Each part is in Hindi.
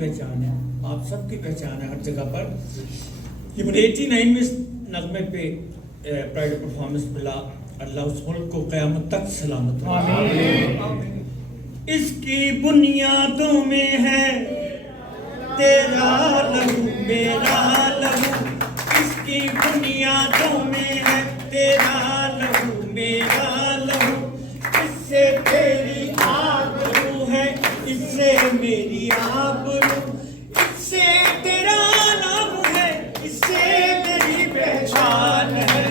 पहचान है, आप सबकी पहचान है हर जगह पर। ये मुझे 89 में इस नगमे पे प्राइड परफॉर्मेंस मिला। अल्लाह उस मुल्क को क़यामत तक सलामत रखे। इसकी बुनियादों में है तेरा लहू मेरा लहू, इसकी बुनियादों में है तेरा लहू मेरा लहू, इससे तेरी आबरू है, इससे मेरी आबरू, इससे तेरा नाम है, इससे मेरी पहचान है,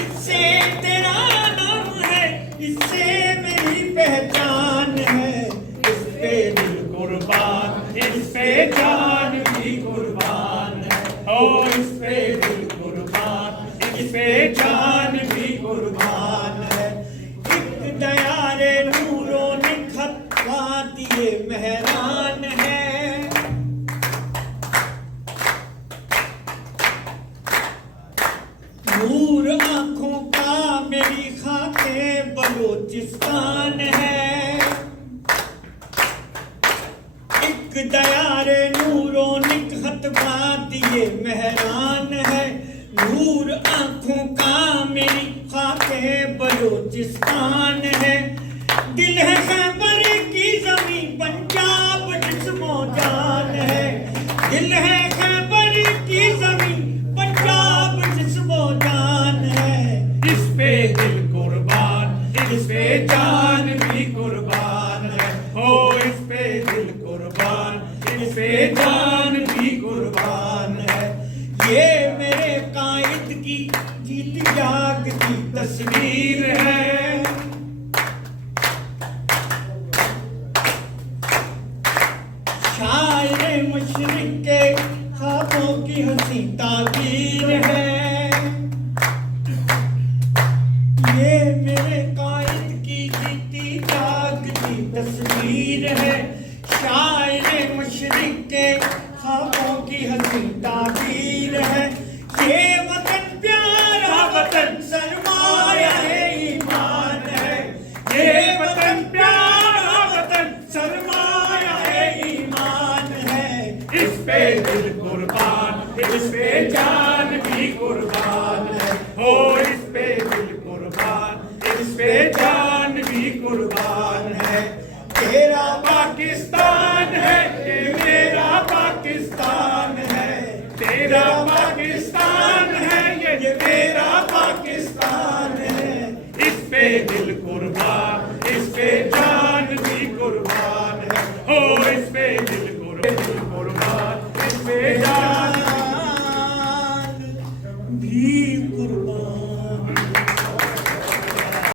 इससे तेरा नाम है, इससे मेरी पहचान है। इस पे दिल कुर्बान, इस पे जान भी कुर्बान है। ओ इस पे दिल कुर्बान, इस पे जान भी कुर्बान है। एक दयारे नूरो निखत वादिये मेहरान है। नूर आंखों का मेरी खाके बलूचिस्तान है। एक दयारे नूरो निकहत वादिये मेहरान है। नूर आंखों का मेरी खाके बलूचिस्तान है। दिल है खैबर की जमीन पंजाब जिस्मो जान है। दिल है खैबर की जमीन पंजाब जिस्मो जान है। इस पे दिल कुर्बान, इस पे जान भी कुर्बान है। ओ इस पे दिल कुर्बान, इस पे जान भी कुर्बान है। ये मेरे कायद की जीत जागती तस्वीर है। शायर मशरिक के ख्वाबों की हंसी ताबीर है। ये मेरे कायद की जीती जागती तस्वीर है। शायर मशरिक के ख्वाबों की हंसी ताबीर है। ये वतन प्यारा वतन सरमाया है ईमान है। ये वतन प्यारा वतन सरमाया है ईमान है। इस पे दिल कुर्बान, इस पे जान भी कुर्बान है। हो इस पे दिल कुर्बान, इस पे जान भी कुर्बान है। तेरा पाकिस्तान है, ये मेरा पाकिस्तान है। तेरा पाकिस्तान है, ये मेरा पाकिस्तान है। इस पे दिल कुर्बान, इस पे जान भी कुर्बान है। हो इस पे दिल कुर्बान, इस पे